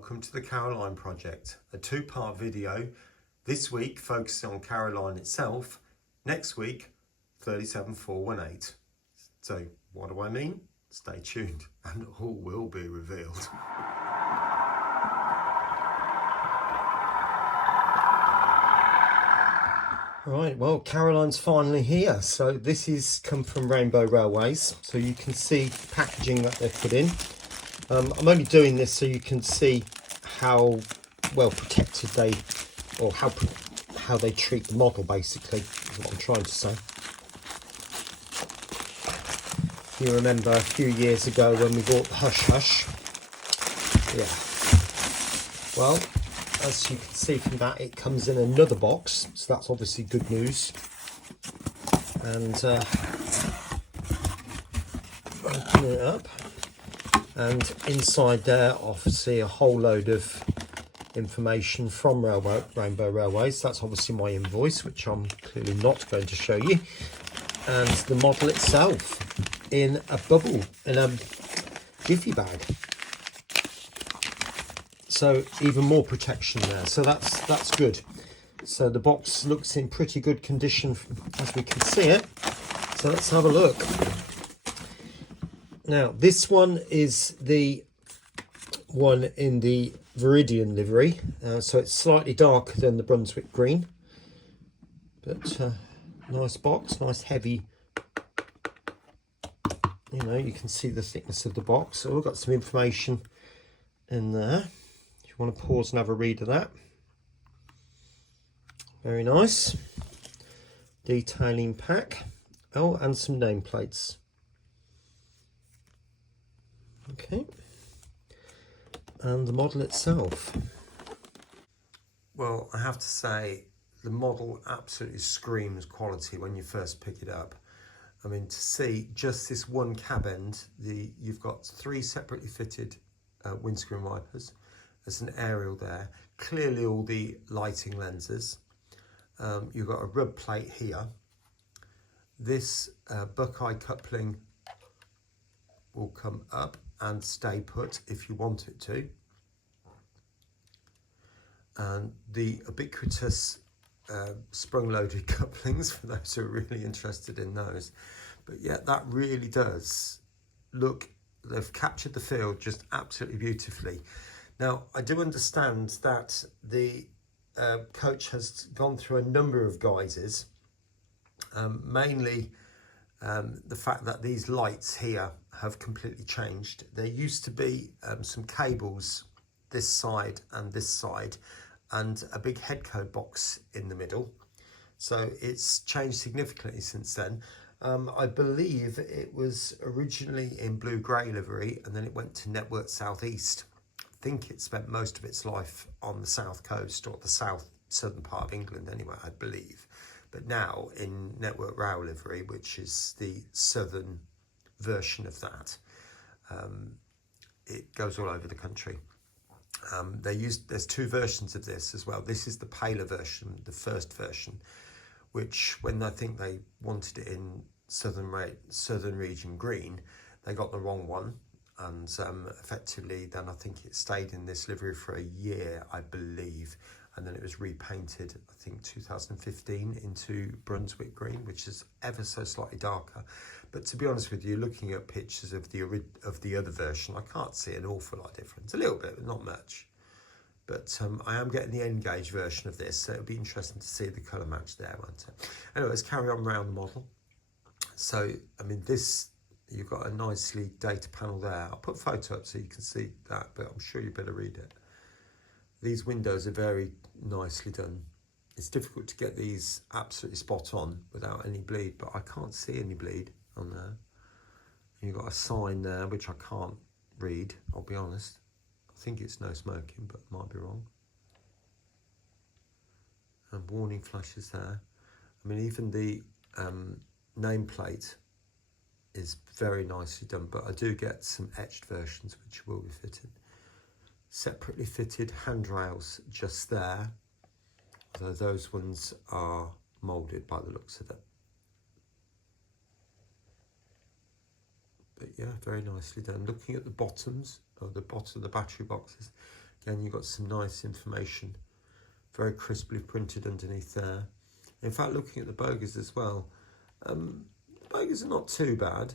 welcome to the Caroline project, a two-part video. This week focusing on Caroline itself, next week 37418. So what do I mean? Stay tuned and all will be revealed. Right, well, Caroline's finally here. So this is come from Rainbow Railways. So you can see packaging that they've put in. I'm only doing this so you can see how well protected they, or how they treat the model, basically, is what I'm trying to say. If you remember a few years ago when we bought the Hush Hush. Yeah. Well, as you can see from that, it comes in another box, so that's obviously good news. And open it up. And inside there, obviously, a whole load of information from Rainbow Railways. That's obviously my invoice, which I'm clearly not going to show you. And the model itself in a bubble, in a jiffy bag. So even more protection there. So that's good. So the box looks in pretty good condition as we can see it. So let's have a look. Now, this one is the one in the Viridian livery, so it's slightly darker than the Brunswick green, but nice box, nice heavy, you know, you can see the thickness of the box. So we've got some information in there, if you want to pause and have a read of that. Very nice. Detailing pack. Oh, and some nameplates. Okay, and the model itself. Well, I have to say, the model absolutely screams quality when you first pick it up. I mean, to see just this one cab end, you've got three separately fitted windscreen wipers. There's an aerial there. Clearly all the lighting lenses. You've got a rub plate here. This Buckeye coupling will come up and stay put if you want it to. And the ubiquitous sprung-loaded couplings, for those who are really interested in those. But yeah, that really does look, they've captured the feel just absolutely beautifully. Now, I do understand that the coach has gone through a number of guises, mainly the fact that these lights here have completely changed. There used to be some cables this side, and a big head code box in the middle. So it's changed significantly since then. I believe it was originally in blue-grey livery, and then it went to Network Southeast. I think it spent most of its life on the south coast, or the southern part of England anyway, I believe. But now in Network Rail livery, which is the southern version of that, it goes all over the country. There's two versions of this as well. This is the paler version, the first version, which when I think they wanted it in southern region green, they got the wrong one, and effectively then I think it stayed in this livery for a year, I believe. And then it was repainted, I think 2015, into Brunswick green, which is ever so slightly darker. But to be honest with you, looking at pictures of the other version, I can't see an awful lot of difference. A little bit, but not much. But I am getting the N-gauge version of this, so it'll be interesting to see the colour match there, won't it? Anyway, let's carry on around the model. So, I mean, this, you've got a nicely dated panel there. I'll put a photo up so you can see that, but I'm sure you better read it. These windows are very nicely done. It's difficult to get these absolutely spot on without any bleed, but I can't see any bleed on there. And you've got a sign there, which I can't read, I'll be honest. I think it's no smoking, but I might be wrong. And warning flashes there. I mean, even the nameplate is very nicely done, but I do get some etched versions which will be fitted. Separately fitted handrails just there, although those ones are moulded by the looks of it. But yeah, very nicely done. Looking at the bottoms, or the bottom of the battery boxes, Again, you've got some nice information, very crisply printed underneath there. In fact, looking at the bogers as well, the bogers are not too bad.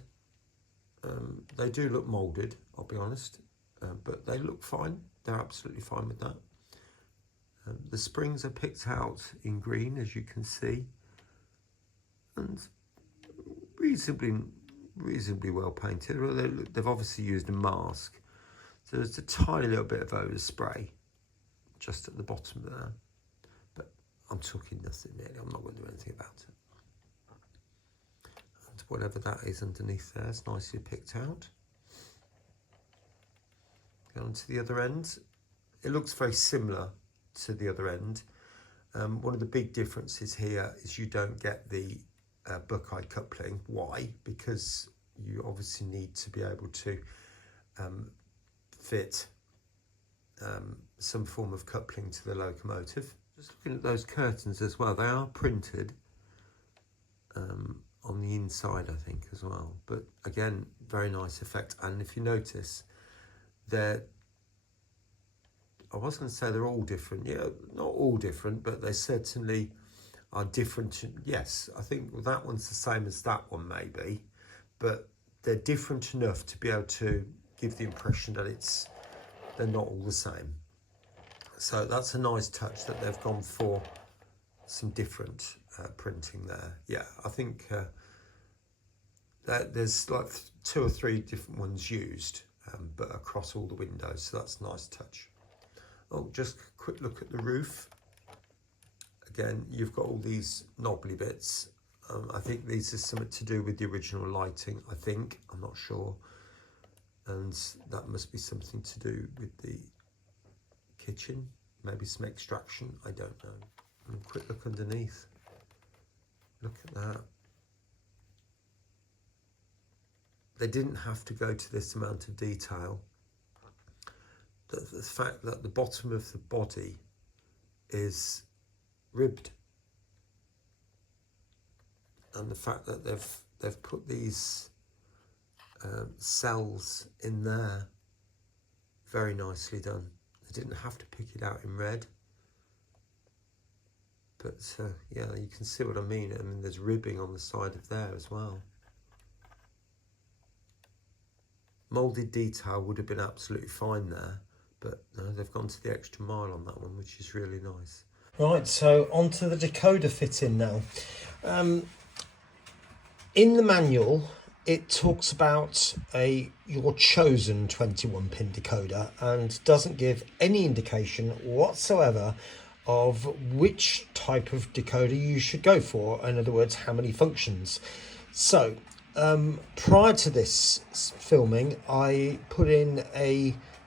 They do look moulded, I'll be honest, but they look fine. They're absolutely fine with that. The springs are picked out in green, as you can see, and reasonably well painted. Well, they've obviously used a mask, so there's a tiny little bit of overspray just at the bottom there, but I'm talking nothing really. I'm not going to do anything about it. And whatever that is underneath there is nicely picked out. Go on to the other end. It looks very similar to the other end. One of the big differences here is you don't get the buckeye coupling. Why? Because you obviously need to be able to fit some form of coupling to the locomotive. Just looking at those curtains as well, they are printed on the inside, I think, as well. But again, very nice effect. And if you notice, I was going to say they're all different. Yeah, not all different, but they certainly are different. Yes, I think that one's the same as that one maybe, but they're different enough to be able to give the impression that they're not all the same. So that's a nice touch that they've gone for some different printing there. Yeah, I think there's like 2 or 3 different ones used, but across all the windows, so that's a nice touch. Oh, just a quick look at the roof. Again, you've got all these knobbly bits. I think these are something to do with the original lighting, I think. I'm not sure. And that must be something to do with the kitchen. Maybe some extraction, I don't know. And a quick look underneath. Look at that. They didn't have to go to this amount of detail. The fact that the bottom of the body is ribbed, and the fact that they've put these cells in there, very nicely done. They didn't have to pick it out in red, but yeah, you can see what I mean. I mean, there's ribbing on the side of there as well. Moulded detail would have been absolutely fine there, but no, they've gone to the extra mile on that one, which is really nice. Right, so onto the decoder fitting now. In the manual, it talks about your chosen 21-pin decoder and doesn't give any indication whatsoever of which type of decoder you should go for. In other words, how many functions. So prior to this filming, I put in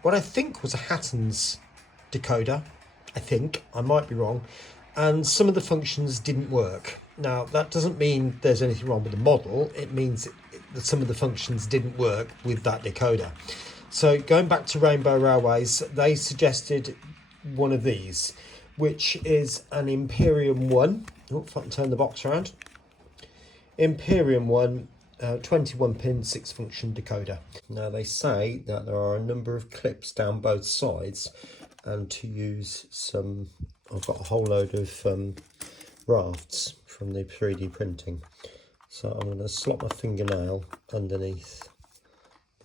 what I think was a Hatton's decoder. I think, I might be wrong, and some of the functions didn't work. Now, that doesn't mean there's anything wrong with the model. It means that some of the functions didn't work with that decoder. So going back to Rainbow Railways, they suggested one of these, which is an Imperium 1. Oh, if I can turn the box around. Imperium 1, 21-pin, 6-function decoder. Now, they say that there are a number of clips down both sides, and to use some, I've got a whole load of rafts from the 3D printing. So I'm going to slot my fingernail underneath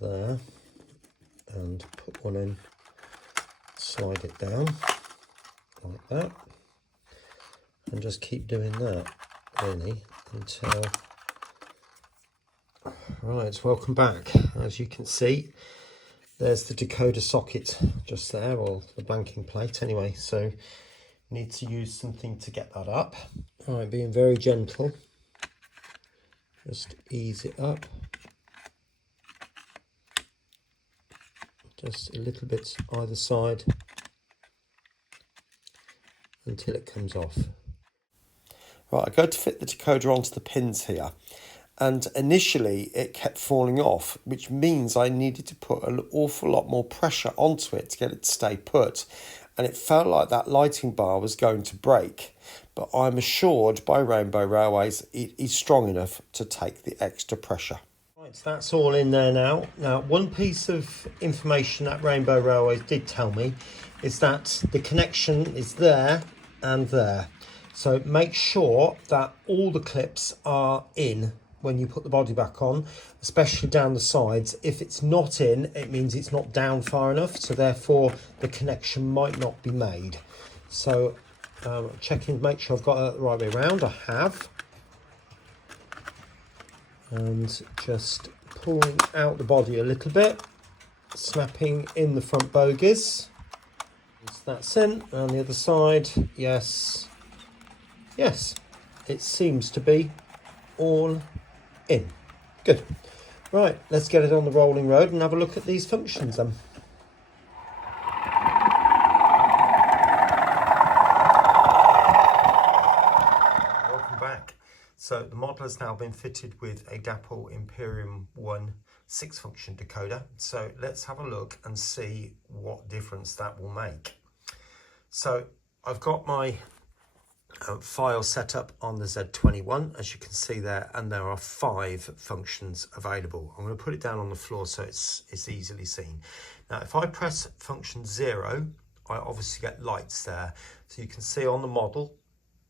there and put one in, slide it down like that, and just keep doing that really until... Right, welcome back. As you can see, there's the decoder socket just there, or the blanking plate anyway, so you need to use something to get that up. All right, being very gentle, just ease it up. Just a little bit either side until it comes off. Right, I go to fit the decoder onto the pins here, and initially it kept falling off, which means I needed to put an awful lot more pressure onto it to get it to stay put, and it felt like that lighting bar was going to break, but I'm assured by Rainbow Railways it is strong enough to take the extra pressure. Right, so that's all in there now. Now, one piece of information that Rainbow Railways did tell me is that the connection is there and there. So make sure that all the clips are in when you put the body back on, especially down the sides. If it's not in, it means it's not down far enough, so therefore the connection might not be made. So checking to make sure I've got it the right way around. I have. And just pulling out the body a little bit, snapping in the front bogies. That's in. And the other side, yes, yes, it seems to be all in. Good. Right, let's get it on the rolling road and have a look at these functions then. Welcome back. So the model has now been fitted with a Dapple Imperium 1 6-function decoder. So let's have a look and see what difference that will make. So I've got my file set up on the Z21, as you can see there, and there are 5 functions available. I'm going to put it down on the floor so it's easily seen. Now, if I press function 0, I obviously get lights there. So you can see on the model,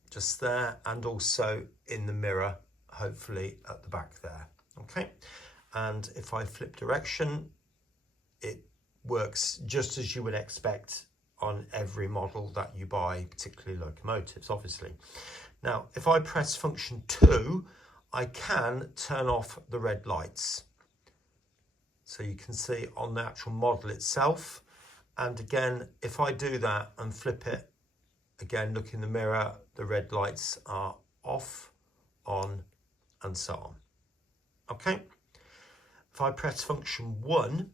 just there, and also in the mirror, hopefully at the back there. Okay. And if I flip direction, it works just as you would expect on every model that you buy, particularly locomotives, obviously. Now, if I press function 2, I can turn off the red lights. So you can see on the actual model itself. And again, if I do that and flip it, again, look in the mirror, the red lights are off, on, and so on. Okay. If I press function 1,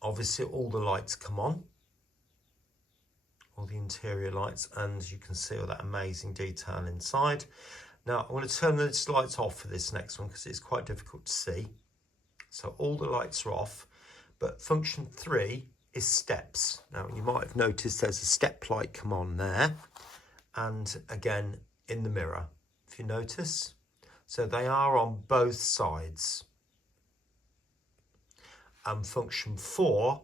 obviously all the lights come on, all the interior lights, and you can see all that amazing detail inside. Now I'm going to turn those lights off for this next one because it's quite difficult to see. So all the lights are off, but function 3 is steps. Now you might have noticed there's a step light come on there, and again in the mirror, if you notice. So they are on both sides. And function 4,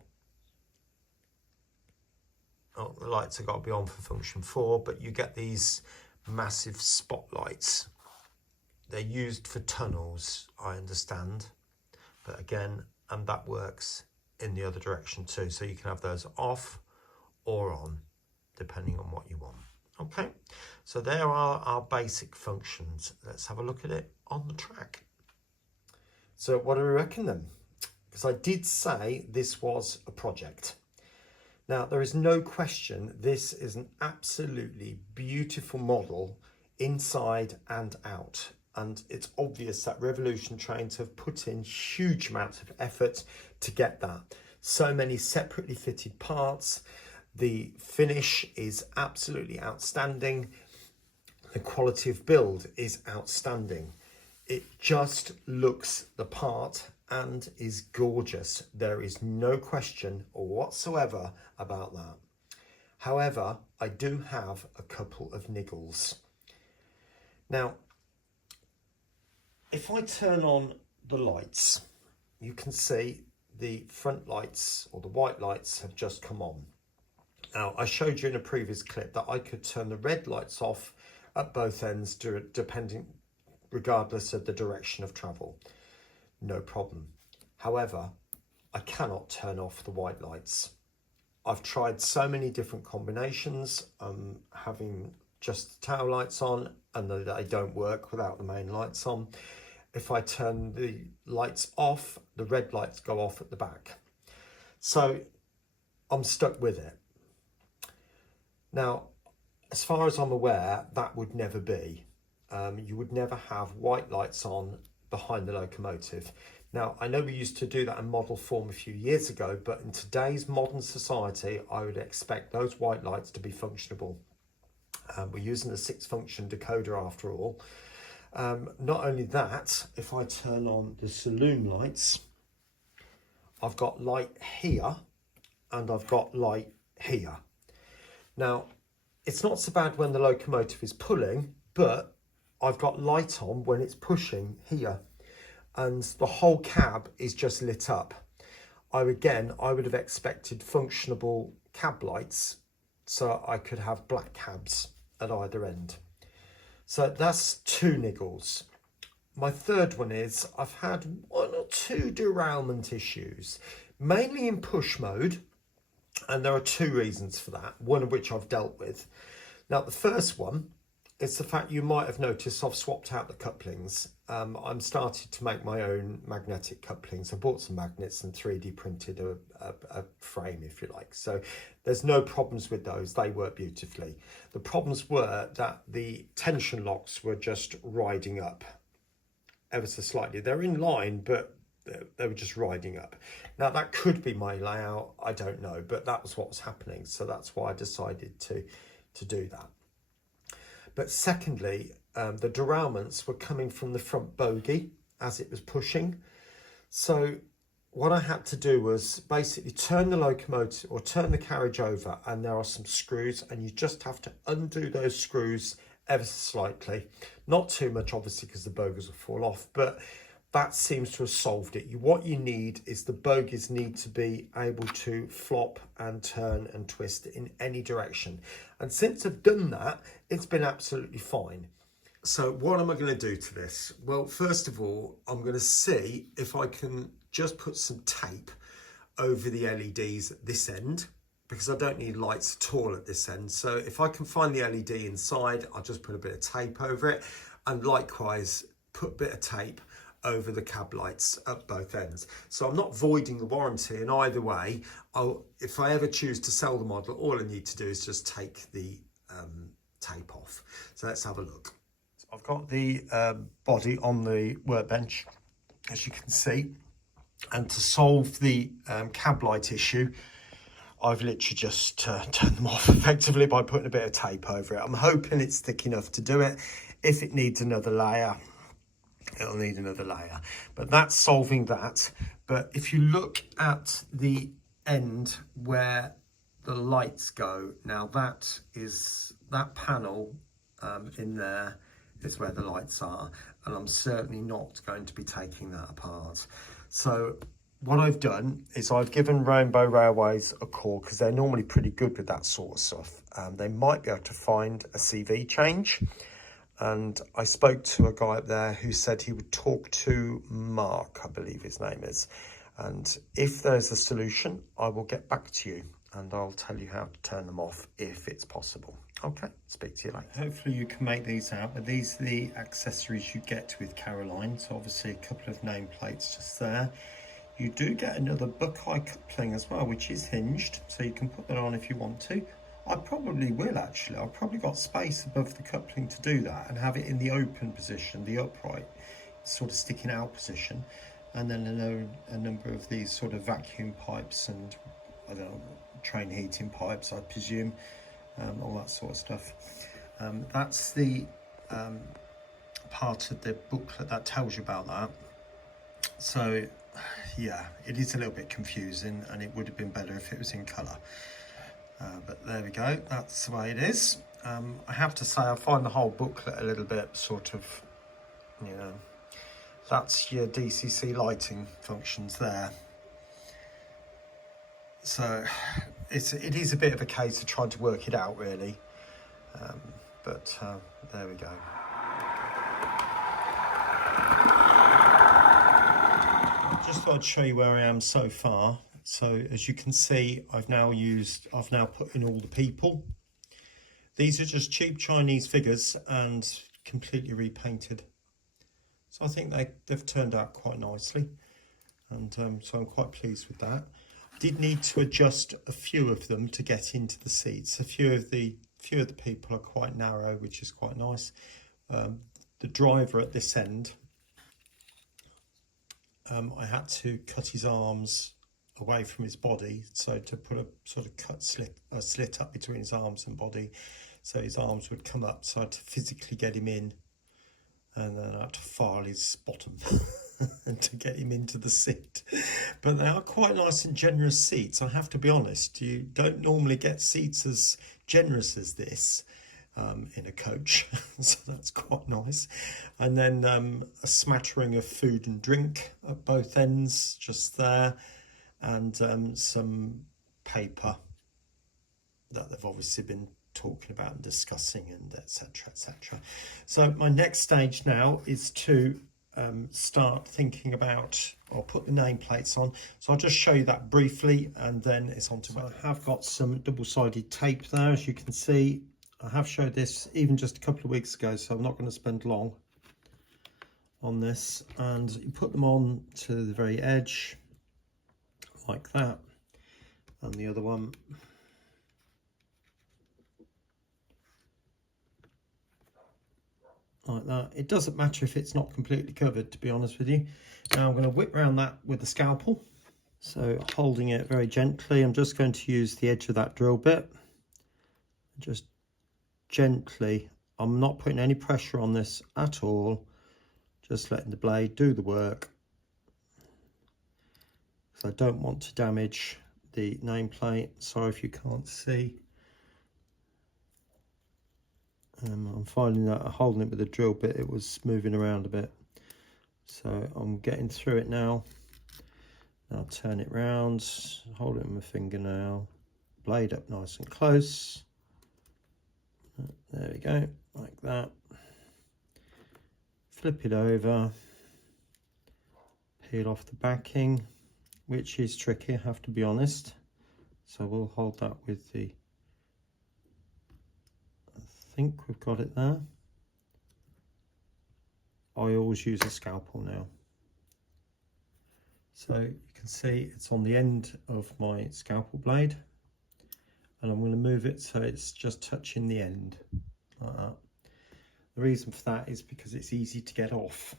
oh, the lights have got to be on for function 4, but you get these massive spotlights. They're used for tunnels, I understand. But again, and that works in the other direction too. So you can have those off or on, depending on what you want. Okay, so there are our basic functions. Let's have a look at it on the track. So what do we reckon then? Because I did say this was a project. Now, there is no question this is an absolutely beautiful model inside and out. And it's obvious that Revolution Trains have put in huge amounts of effort to get that. So many separately fitted parts. The finish is absolutely outstanding. The quality of build is outstanding. It just looks the part and is gorgeous. There is no question whatsoever about that. However, I do have a couple of niggles. Now, if I turn on the lights, you can see the front lights, or the white lights, have just come on. Now, I showed you in a previous clip that I could turn the red lights off at both ends, regardless of the direction of travel. No problem. However, I cannot turn off the white lights. I've tried so many different combinations, having just the tail lights on, and they don't work without the main lights on. If I turn the lights off, the red lights go off at the back. So I'm stuck with it. Now, as far as I'm aware, that would never be. You would never have white lights on behind the locomotive. Now, I know we used to do that in model form a few years ago, but in today's modern society, I would expect those white lights to be functionable. We're using a 6-function decoder after all. Not only that, if I turn on the saloon lights, I've got light here and I've got light here. Now, it's not so bad when the locomotive is pulling, but I've got light on when it's pushing here, and the whole cab is just lit up. I would have expected functionable cab lights so I could have black cabs at either end. So that's 2 niggles. My third one is I've had 1 or 2 derailment issues, mainly in push mode, and there are 2 reasons for that, one of which I've dealt with. Now, the first one is the fact you might have noticed I've swapped out the couplings. I'm started to make my own magnetic couplings. I bought some magnets and 3D printed a frame, if you like. So there's no problems with those. They work beautifully. The problems were that the tension locks were just riding up ever so slightly. They're in line, but they were just riding up. Now, that could be my layout. I don't know, but that was what was happening. So that's why I decided to do that. But secondly, the derailments were coming from the front bogie as it was pushing. So what I had to do was basically turn the locomotive or turn the carriage over, and there are some screws, and you just have to undo those screws ever so slightly. Not too much, obviously, because the bogies will fall off, but that seems to have solved it. What you need is the bogies need to be able to flop and turn and twist in any direction. And since I've done that, it's been absolutely fine. So what am I going to do to this? Well, first of all, I'm going to see if I can just put some tape over the LEDs at this end, because I don't need lights at all at this end. So if I can find the LED inside, I'll just put a bit of tape over it, and likewise put a bit of tape over the cab lights at both ends. So I'm not voiding the warranty, and either way, if I ever choose to sell the model, all I need to do is just take the tape off. So let's have a look. So I've got the body on the workbench, as you can see, and to solve the cab light issue, I've literally just turned them off effectively by putting a bit of tape over it. I'm hoping it's thick enough to do it. If it needs another layer, it'll need another layer, but that's solving that. But if you look at the end where the lights go, now that panel in there is where the lights are, and I'm certainly not going to be taking that apart. So what I've done is I've given Rainbow Railways a call, because they're normally pretty good with that sort of stuff. They might be able to find a CV change. And I spoke to a guy up there who said he would talk to Mark, I believe his name is. And if there's a solution, I will get back to you and I'll tell you how to turn them off if it's possible. Okay, speak to you later. Hopefully you can make these out, but these are the accessories you get with Caroline. So obviously a couple of nameplates just there. You do get another Buckeye coupling as well, which is hinged, so you can put that on if you want to. I probably will actually. I've probably got space above the coupling to do that and have it in the open position, the upright, sort of sticking out position. And then a number of these sort of vacuum pipes and, I don't know, train heating pipes, I presume, all that sort of stuff. That's the part of the booklet that tells you about that. So, yeah, it is a little bit confusing, and it would have been better if it was in colour. But there we go, that's the way it is. I have to say, I find the whole booklet a little bit sort of, you know, that's your DCC lighting functions there. So it is a bit of a case of trying to work it out, really. But there we go. Just thought I'd show you where I am so far. So as you can see, I've now put in all the people. These are just cheap Chinese figures and completely repainted. So I think they've turned out quite nicely, and so I'm quite pleased with that. I did need to adjust a few of them to get into the seats. A few of the people are quite narrow, which is quite nice. The driver at this end, I had to cut his arms away from his body, so to put a sort of slit up between his arms and body, so his arms would come up, so I had to physically get him in, and then I had to file his bottom and to get him into the seat. But they are quite nice and generous seats, I have to be honest. You don't normally get seats as generous as this in a coach, so that's quite nice. And then a smattering of food and drink at both ends, just there. and some paper that they've obviously been talking about and discussing, and etc, etc. So my next stage now is to start thinking about, I'll put the nameplates on, so I'll just show you that briefly and then it's on to so I have got some double-sided tape there, as you can see. I have showed this even just a couple of weeks ago, so I'm not going to spend long on this. And you put them on to the very edge like that, and the other one like that. It doesn't matter if it's not completely covered, to be honest with you. Now I'm going to whip around that with the scalpel. So holding it very gently, I'm just going to use the edge of that drill bit. Just gently, I'm not putting any pressure on this at all, just letting the blade do the work. So I don't want to damage the nameplate. Sorry if you can't see. I'm finding that holding it with the drill bit, it was moving around a bit. So I'm getting through it now. Now turn it round, hold it with my fingernail, blade up nice and close. There we go, like that. Flip it over, peel off the backing, which is tricky, I have to be honest. So we'll hold that with the, I think we've got it there. I always use a scalpel now. So you can see it's on the end of my scalpel blade, and I'm going to move it so it's just touching the end like that. The reason for that is because it's easy to get off.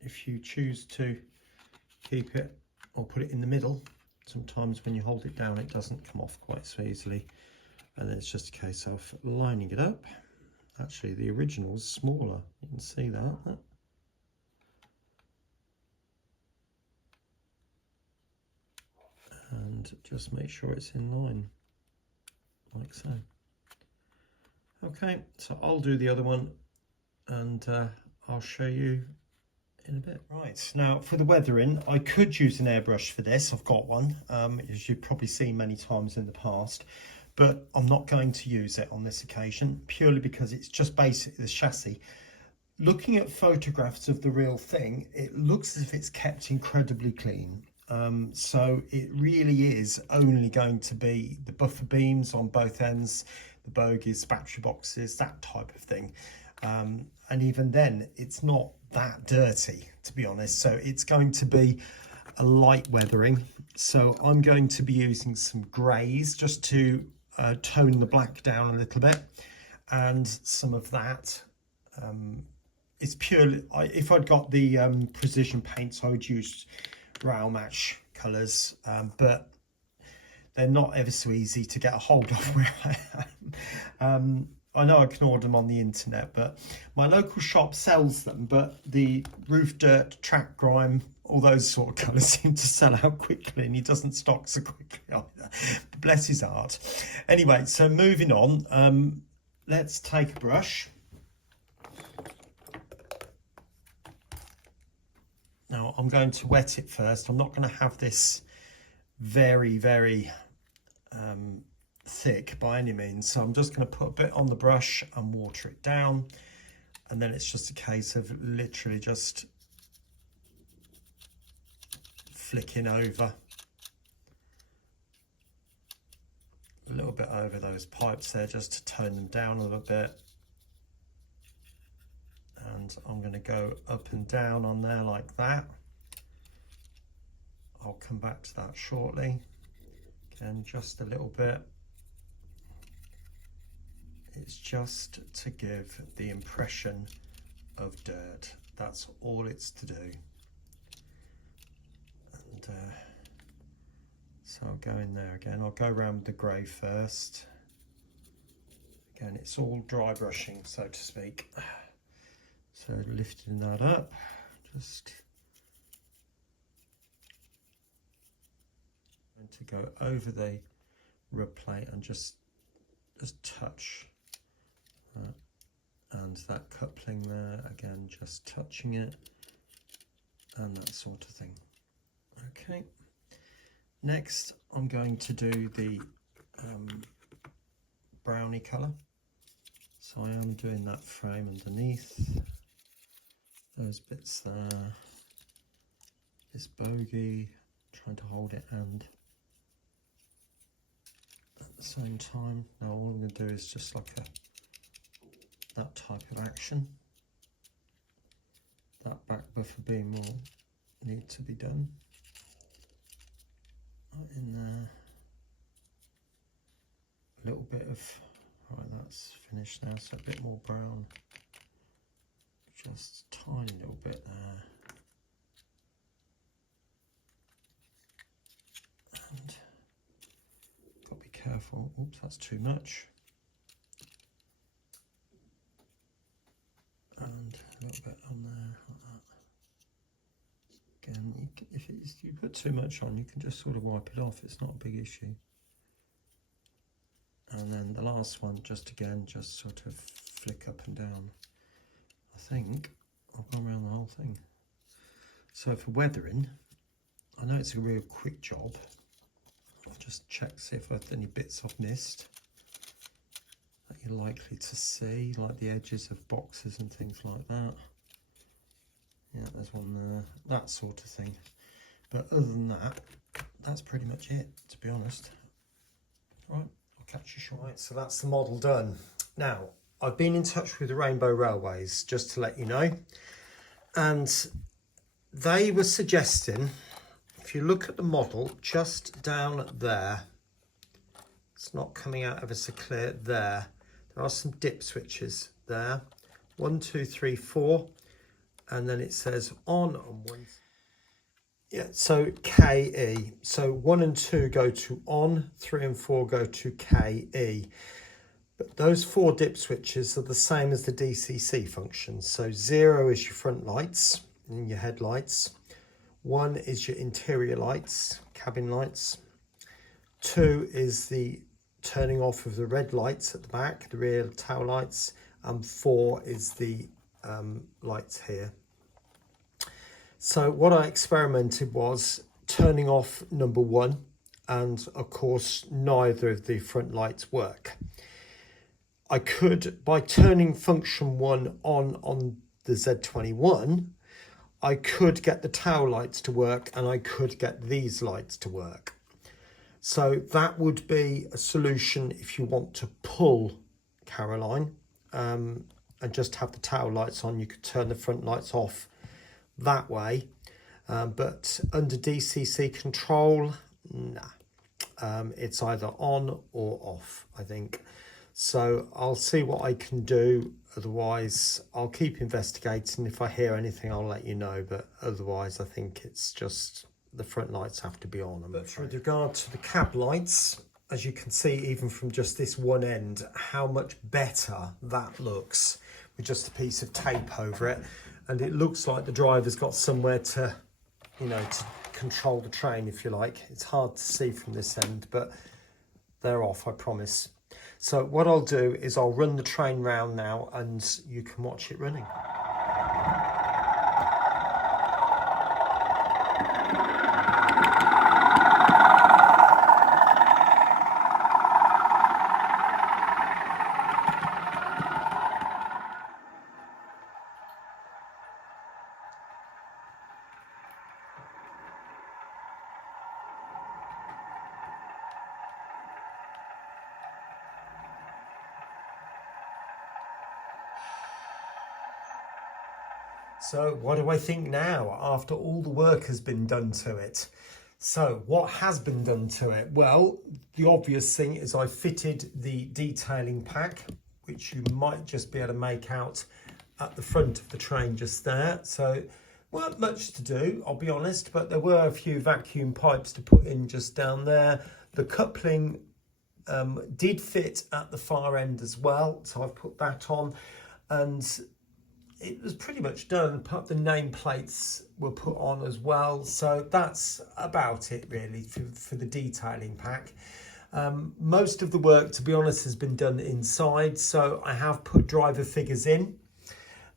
If you choose to keep it or put it in the middle, sometimes when you hold it down it doesn't come off quite so easily, and then it's just a case of lining it up. Actually the original is smaller, you can see that. And just make sure it's in line, like so. Okay, so I'll do the other one and I'll show you in a bit. Right, now for the weathering, I could use an airbrush for this. I've got one, as you've probably seen many times in the past, but I'm not going to use it on this occasion, purely because it's just basically the chassis. Looking at photographs of the real thing, it looks as if it's kept incredibly clean. So it really is only going to be the buffer beams on both ends, the bogies, battery boxes, that type of thing. And even then, it's not that dirty, to be honest. So it's going to be a light weathering. So I'm going to be using some greys just to tone the black down a little bit. And some of that, it's purely, if I'd got the precision paints, I would use rail match colours, but they're not ever so easy to get a hold of where I am. I know I can order them on the internet, but my local shop sells them, but the roof dirt, track grime, all those sort of colours seem to sell out quickly, and he doesn't stock so quickly either. Bless his heart. Anyway, so moving on, let's take a brush. Now I'm going to wet it first. I'm not going to have this very, very thick by any means. So I'm just going to put a bit on the brush and water it down. And then it's just a case of literally just flicking over a little bit over those pipes there, just to tone them down a little bit. And I'm going to go up and down on there like that. I'll come back to that shortly. Again, just a little bit. It's just to give the impression of dirt. That's all it's to do. And so I'll go in there again. I'll go around with the grey first. Again, it's all dry brushing, so to speak. So lifting that up, just going to go over the rub plate and just touch that, and that coupling there, again just touching it, and that sort of thing. Okay, Next, I'm going to do the brownie colour. So I am doing that frame underneath, those bits there, this bogey, trying to hold it and at the same time. Now all I'm going to do is just like that type of action. That back buffer beam will need to be done. Right in there. A little bit of, right, that's finished now, so a bit more brown. Just a tiny little bit there. And got to be careful. Oops, that's too much. And a little bit on there, like that. Again, if you put too much on, you can just sort of wipe it off. It's not a big issue. And then the last one, just sort of flick up and down. I think I've gone around the whole thing. So for weathering, I know it's a real quick job. I'll just check, see if I've any bits I've missed that you're likely to see, like the edges of boxes and things like that. Yeah, there's one there, that sort of thing. But other than that, that's pretty much it, to be honest. All right, I'll catch you shortly. Right, so that's the model done. Now, I've been in touch with the Rainbow Railways, just to let you know, and they were suggesting, if you look at the model just down there, it's not coming out ever so clear there, there are some dip switches there, 1, 2, 3, 4, and then it says on and 1. Yeah, so KE. So 1 and 2 go to on, 3 and 4 go to KE. But those 4 dip switches are the same as the DCC functions. So 0 is your front lights and your headlights. 1 is your interior lights, cabin lights. 2 is the turning off of the red lights at the back, the rear tail lights. And 4 is the lights here. So what I experimented was turning off number 1, and of course neither of the front lights work. I could, by turning function 1 on the Z21, I could get the tail lights to work and I could get these lights to work. So that would be a solution if you want to pull Caroline and just have the tail lights on. You could turn the front lights off that way, but under DCC control, nah, it's either on or off, I think. So I'll see what I can do. Otherwise I'll keep investigating. If I hear anything I'll let you know, but otherwise I think it's just the front lights have to be on. But with regard to the cab lights, as you can see even from just this one end, how much better that looks with just a piece of tape over it. And it looks like the driver's got somewhere to, you know, to control the train, if you like. It's hard to see from this end, but they're off, I promise. So what I'll do is I'll run the train round now and you can watch it running. So what do I think now after all the work has been done to it? So what has been done to it? Well, the obvious thing is I fitted the detailing pack, which you might just be able to make out at the front of the train just there. So weren't much to do, I'll be honest, but there were a few vacuum pipes to put in just down there. The coupling did fit at the far end as well, so I've put that on, and it was pretty much done. The nameplates were put on as well, so that's about it really for the detailing pack. Most of the work, to be honest, has been done inside, so I have put driver figures in,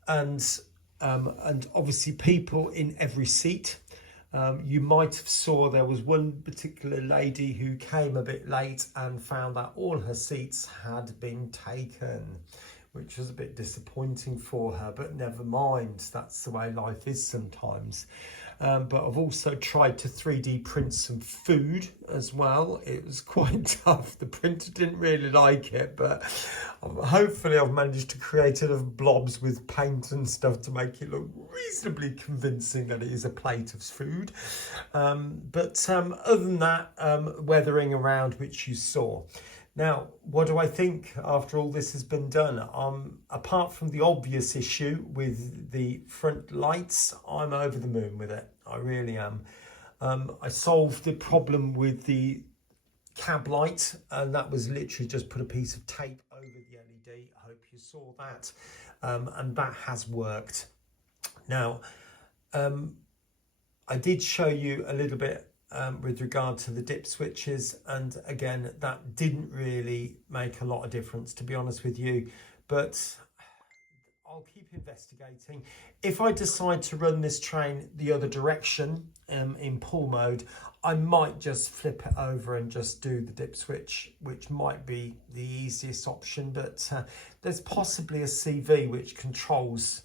and obviously people in every seat. You might have saw there was one particular lady who came a bit late and found that all her seats had been taken, which was a bit disappointing for her, but never mind, that's the way life is sometimes. But I've also tried to 3D print some food as well. It was quite tough. The printer didn't really like it, but hopefully I've managed to create enough blobs with paint and stuff to make it look reasonably convincing that it is a plate of food. But other than that, weathering around, which you saw. Now, what do I think after all this has been done? Apart from the obvious issue with the front lights, I'm over the moon with it. I really am. I solved the problem with the cab light, and that was literally just put a piece of tape over the LED. I hope you saw that. And that has worked. Now, I did show you a little bit with regard to the dip switches, and again that didn't really make a lot of difference, to be honest with you, but I'll keep investigating. If I decide to run this train the other direction in pull mode, I might just flip it over and just do the dip switch, which might be the easiest option, but there's possibly a CV which controls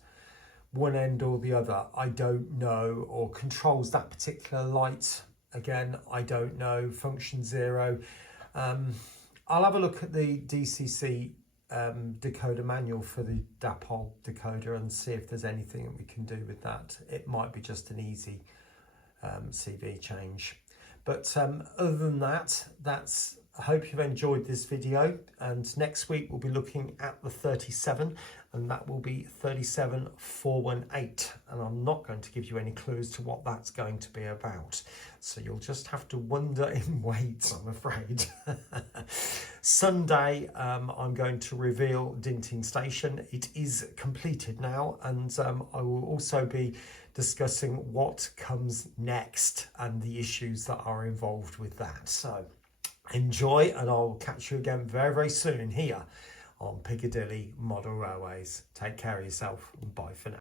one end or the other, I don't know, or controls that particular light. Again, I don't know. Function 0. I'll have a look at the DCC decoder manual for the DAPOL decoder and see if there's anything that we can do with that. It might be just an easy CV change. But other than that, I hope you've enjoyed this video, and next week we'll be looking at the 37, and that will be 37418, and I'm not going to give you any clues to what that's going to be about, so you'll just have to wonder in wait, I'm afraid. Sunday, I'm going to reveal Dinting Station. It is completed now, and I will also be discussing what comes next and the issues that are involved with that. So enjoy, and I'll catch you again very, very soon here on Piccadilly Model Railways. Take care of yourself, and bye for now.